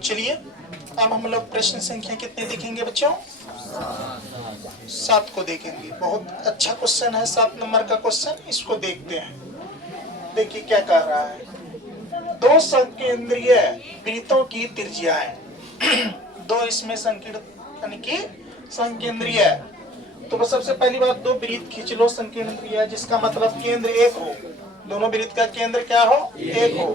चलिए अब हम लोग प्रश्न संख्या कितने देखेंगे बच्चों? 7 को देखेंगे। बहुत अच्छा क्वेश्चन है, 7 नंबर का क्वेश्चन। इसको देखते हैं। देखिए क्या कह रहा है। दो संकेंद्रीय वृत्तों की त्रिज्याएं दो इसमें संकीर्ण यानी कि संकेंद्रीय। तो बस सबसे पहली बात, दो वृत्त खींच लो संकेंद्रीय, जिसका मतलब केंद्र एक हो। दोनों वृत्त का केंद्र क्या हो? एक हो।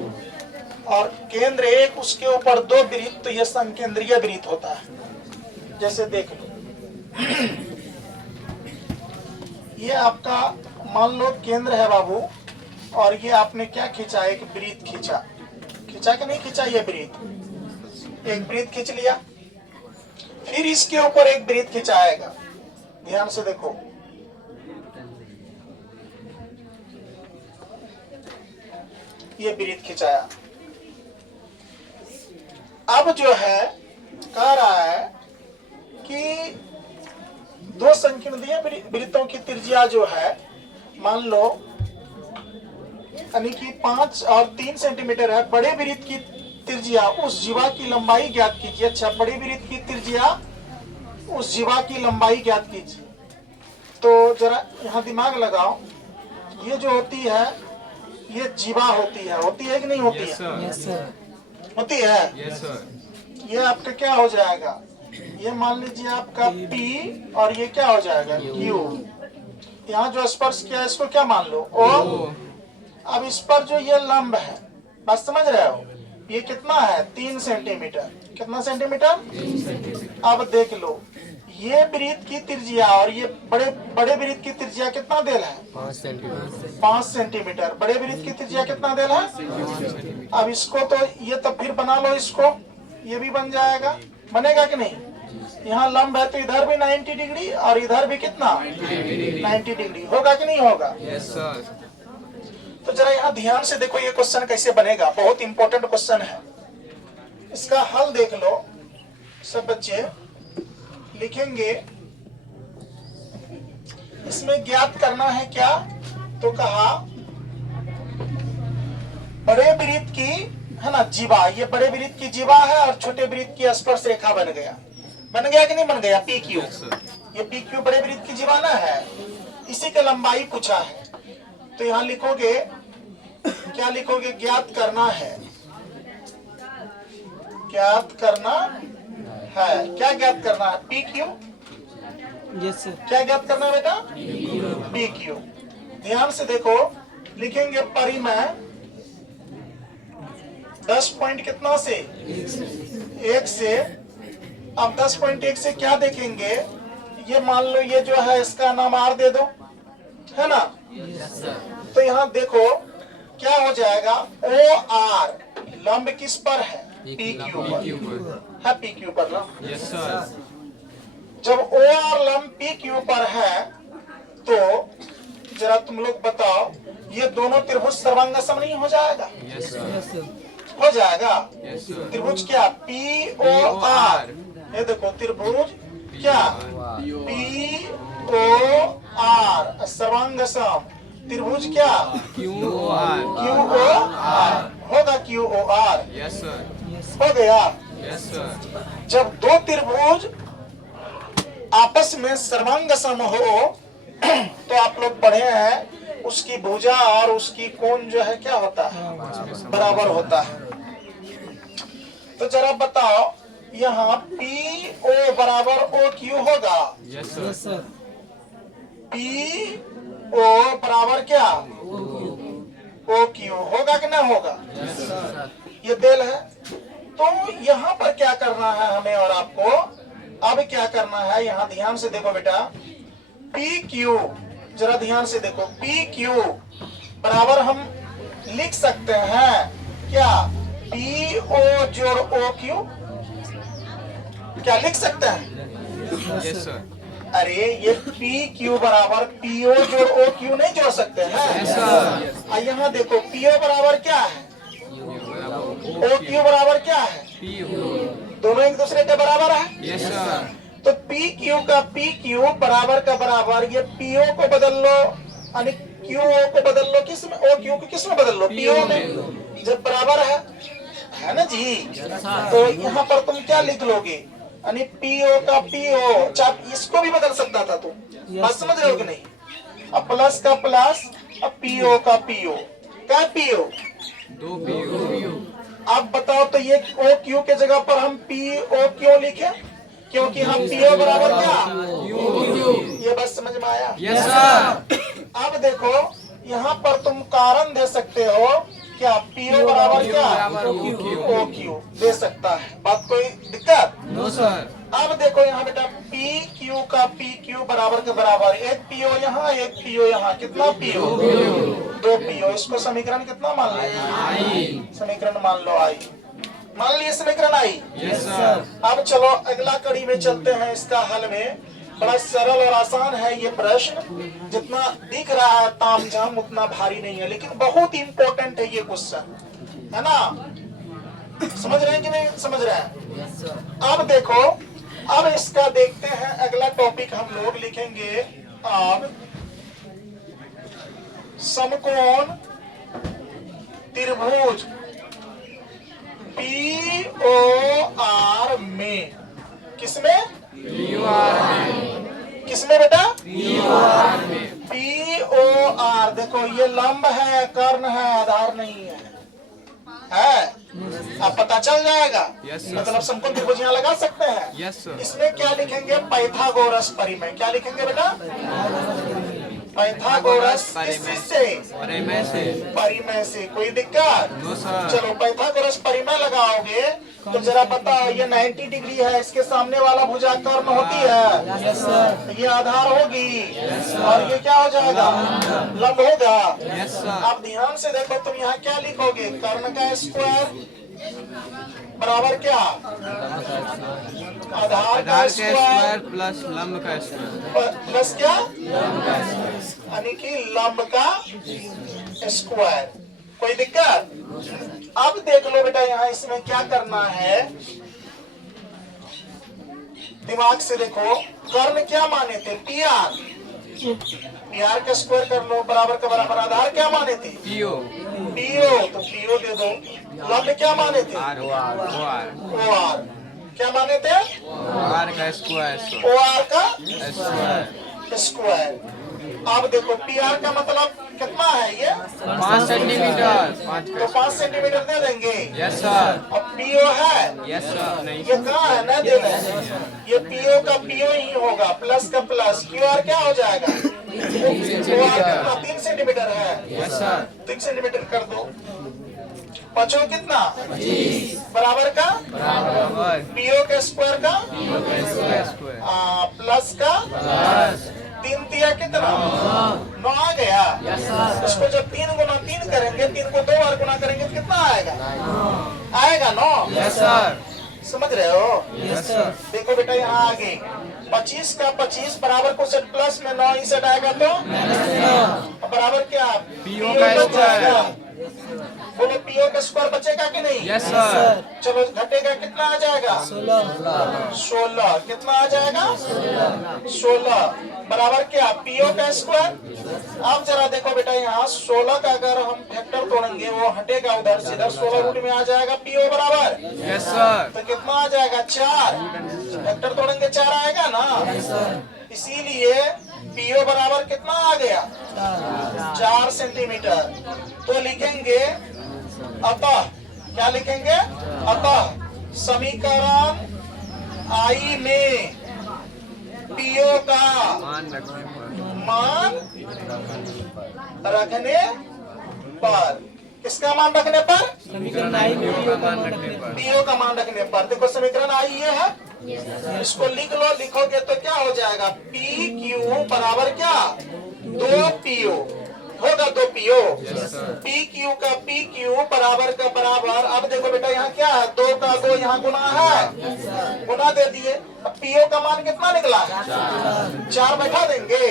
और केंद्र एक, उसके ऊपर दो वृत्त, तो यह संकेंद्रीय वृत्त होता है। जैसे देख लो, ये आपका मान लो केंद्र है बाबू, और ये आपने क्या खींचा? एक वृत्त खींचा। खींचा कि नहीं खींचा? ये वृत्त, एक वृत्त खींच लिया। फिर इसके ऊपर एक वृत्त खिंचाएगा। ध्यान से देखो, ये वृत्त खिंचाया। अब जो है कह रहा है कि दो संकीर्णीय वृत्तों की त्रिज्या जो है, मान लो यानी कि 5 और 3 सेंटीमीटर है। बड़े वृत्त की त्रिज्या, उस जीवा की लंबाई ज्ञात कीजिए। अच्छा, बड़े वृत्त की त्रिज्या, उस जीवा की लंबाई ज्ञात कीजिए। तो जरा यहाँ दिमाग लगाओ, ये जो होती है ये जीवा होती है कि नहीं होती है? yes, sir. होती है। Yes, sir. ये आपका क्या हो जाएगा? ये मान लीजिए आपका P, और ये क्या हो जाएगा? Q। यहाँ जो स्पर्श किया है इसको क्या मान लो? O। अब इस पर जो ये लंब है, बात समझ रहे हो? ये कितना है? 3 सेंटीमीटर। कितना सेंटीमीटर? अब देख लो, ये वृत्त की त्रिज्या और ये बड़े वृत्त की त्रिज्या कितना देल है? 5 सेंटीमीटर। बड़े वृत्त की त्रिज्या कितना देल है? अब इसको तो ये तो फिर बना लो, इसको ये भी बन जाएगा। बनेगा कि नहीं? यहाँ लंब है तो इधर भी 90 डिग्री और इधर भी कितना? 90 डिग्री। होगा कि नहीं होगा? Yes, sir. तो जरा यहाँ ध्यान से देखो, ये क्वेश्चन कैसे बनेगा। बहुत इंपॉर्टेंट क्वेश्चन है। इसका हल देख लो सब बच्चे। लिखेंगे, इसमें ज्ञात करना है क्या? तो कहा बड़े वृत्त की है ना जीवा, ये बड़े वृत्त की जीवा है और छोटे वृत्त की स्पर्श रेखा बन गया। बन गया कि नहीं बन गया? P Q. ये पी क्यू बड़े वृत्त की जीवा ना है, इसी का लंबाई पूछा है। तो यहाँ लिखोगे, क्या लिखोगे? ज्ञात करना है। ज्ञात करना है। क्या ज्ञात करना है? P Q. Yes sir. क्या ज्ञात करना है बेटा? P Q. ध्यान से देखो, लिखेंगे परिमेय 10 पॉइंट कितना से? 1 से। अब 10.1 से क्या देखेंगे? ये मान लो ये जो है इसका नाम आर दे दो, है ना? तो यहाँ देखो क्या हो जाएगा? ओ आर लंब किस पर है? पी क्यू पर है। पी क्यू पर लंब। Yes, sir. जब ओ आर लंब पी क्यू पर है, तो जरा तुम लोग बताओ, ये दोनों त्रिभुज सर्वांगसम नहीं हो जाएगा? Yes, sir. Yes sir. हो जाएगा। Yes, sir. त्रिभुज क्या? P O R. ये देखो त्रिभुज क्या? पी ओ आर सर्वांगसम। त्रिभुज क्या? QOR. Q O R. होगा Q O R. Yes, sir. हो गया। Yes, sir. जब दो त्रिभुज आपस में सर्वांगसम हो, तो आप लोग पढ़े हैं, उसकी भुजा और उसकी कोण जो है क्या होता है? बराबर होता है। तो जरा बताओ, यहाँ पी ओ बराबर ओ क्यू होगा? Yes, sir. Yes sir. P O बराबर क्या? ओ क्यू होगा कि ना होगा? Yes, sir. ये देल है। तो यहाँ पर क्या करना है हमें और आपको? अब क्या करना है, यहाँ ध्यान से देखो बेटा। पी क्यू, जरा ध्यान से देखो, पी क्यू बराबर हम लिख सकते हैं क्या? पी ओ जोड़ ओ क्यू। क्या लिख सकते हैं? Yes, sir. अरे ये पी क्यू बराबर पी ओ जोड़ ओ क्यू नहीं जोड़ सकते हैं? Yes, sir. यहाँ देखो, पी ओ बराबर क्या है? ओ क्यू बराबर क्या है? PO. दोनों एक दूसरे के बराबर है। Yes, sir. तो पी क्यू का पी क्यू बराबर का बराबर, ये पीओ को बदल लो, यानी क्यू ओ को बदल लो, किस में? ओ क्यू को किस में बदल लो? पीओ में। जब बराबर है है ना जी। तो यहाँ पर तुम क्या लिख लोगे, यानी पीओ का पीओ, चाहे इसको भी बदल सकता था तुम, बात समझ रहे हो कि नहीं। अब प्लस का प्लस, अब पीओ का पीओ, क्या पीओ, 2 PO अब बताओ तो ये ओ क्यू के जगह पर हम पी ओ क्यों लिखे, क्योंकि हम पीओ बराबर क्या, ये बस समझ में आया। Yes sir. अब देखो यहाँ पर तुम कारण दे सकते हो, क्या पीओ बराबर क्या, ओ क्यू दे सकता है, बात कोई दिक्कत। No sir. अब देखो यहाँ बेटा पी क्यू का पी क्यू बराबर के बराबर, एक पीओ यहाँ एक पीओ यहाँ, कितना पीओ, 2 पीओ। इसको समीकरण कितना मान लो, समीकरण मान लो आई, मान लिए समीकरण आई। Yes sir. अब चलो अगला कड़ी में चलते हैं, इसका हल में बड़ा सरल और आसान है ये प्रश्न, जितना दिख रहा है तामझाम उतना भारी नहीं है, लेकिन बहुत इंपॉर्टेंट है ये क्वेश्चन, है ना। समझ रहे हैं कि नहीं समझ रहे हैं। अब देखो, अब इसका देखते हैं अगला टॉपिक हम लोग लिखेंगे। अब समकोण त्रिभुज POR में, किसमें, किसमें बेटा, POR। देखो ये लंब है, कर्ण है, आधार नहीं है, अब पता चल जाएगा। यस मतलब समकोण त्रिभुज यहाँ लगा सकते हैं। Yes sir. इसमें क्या लिखेंगे, पाइथागोरस परिमेय, क्या लिखेंगे बेटा, पाइथागोरस किससे से, परिमेय से। परिमेय से, कोई दिक्कत। No sir. चलो पाइथागोरस परिमेय लगाओगे तो जरा बताओ, ये 90 डिग्री है, इसके सामने वाला भुजा कर्ण होती है, ये आधार होगी, और ये क्या हो जाएगा, लंब होगा। Yes sir. आप ध्यान से देखो, तुम यहाँ क्या लिखोगे, कर्ण का स्क्वायर बराबर क्या, आधार का आधार के स्क्वायर स्क्वायर प्लस लंब का स्क्वायर। प्लस क्या, यानी कि लंब का स्क्वायर, कोई दिक्कत। अब देख लो बेटा यहाँ इसमें क्या करना है, दिमाग से देखो, कर्ण क्या माने थे, पीआर, पीआर का स्क्वायर कर लो, बराबर का बराबर, आधार क्या माने थे, PO पीओ, तो पीओ दे दो। लंब क्या माने थे, R OR ओआर, क्या माने थे, R का स्क्वायर ओआर का स्क्वायर। स्क्वायर। अब देखो पीआर का मतलब कितना है ये, 5 सेंटीमीटर, 5 तो 5 सेंटीमीटर दे देंगे। Yes sir. अब पीओ है, यस सर। नहीं ये कहाँ है, न दे रहे हैं, ये पीओ का पीओ ही होगा, प्लस का प्लस, क्यूआर क्या हो जाएगा, OR कितना, 3 सेंटीमीटर है, यस सर। 3 सेंटीमीटर कर दो, बचो कितना, बराबर का, बराबर पीओ के स्क्वायर का, स्क्वायर प्लस का, 3 दिया कितना, 9 आ गया। इसको जब 3 गुना 3 करेंगे, 3 को 2 बार गुना करेंगे तो कितना आएगा, आएगा 9। Yes sir. समझ रहे हो। Yes sir. देखो बेटा यहाँ आगे 25 का 25 बराबर को सेट प्लस में 9 ही सेट आएगा तो बराबर क्या, PO का स्क्वायर। बोले पीओ का स्क्वायर बचेगा कि नहीं, यस सर। चलो घटेगा, कितना आ जाएगा, 16, कितना आ जाएगा, 16 बराबर क्या, पीओ का स्क्वायर। अब जरा देखो बेटा यहाँ 16 का अगर हम फैक्टर तोड़ेंगे, वो हटेगा उधर से इधर, 16 रूट में आ जाएगा पीओ बराबर, यस सर। तो कितना आ जाएगा, 4, फैक्टर तोड़ेंगे 4 आएगा ना, इसीलिए पीओ बराबर कितना आ गया, 4 सेंटीमीटर। तो लिखेंगे अतः, क्या लिखेंगे, अतः समीकरण आई में पीओ का मान रखने पर, किसका मान रखने पर, पीओ का मान रखने पर। देखो समीकरण आई ये है, इसको लिख लो, लिखोगे तो क्या हो जाएगा, पी क्यू बराबर क्या, 2 पीओ होगा, 2 पीओ, पी क्यू का पी क्यू बराबर का बराबर। अब देखो बेटा यहाँ क्या है, 2 का 2 यहाँ गुना है, गुना दे दिए, अब पीओ का मान कितना निकला, 4 बैठा देंगे।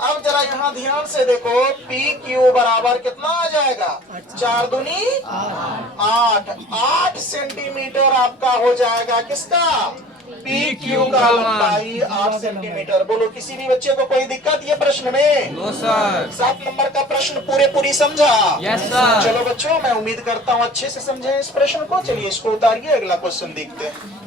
अब जरा यहाँ ध्यान से देखो, पी क्यू बराबर कितना आ जाएगा, 4 दूनी 8, 8 सेंटीमीटर आपका हो जाएगा, किसका, पी क्यू का लंबाई 8 सेंटीमीटर। बोलो किसी भी बच्चे को कोई दिक्कत ये प्रश्न में? No sir. 7 नंबर का प्रश्न पूरी समझा? Yes sir. चलो बच्चों, मैं उम्मीद करता हूँ अच्छे से समझे इस प्रश्न को। चलिए इसको उतारिए, अगला क्वेश्चन देखते हैं।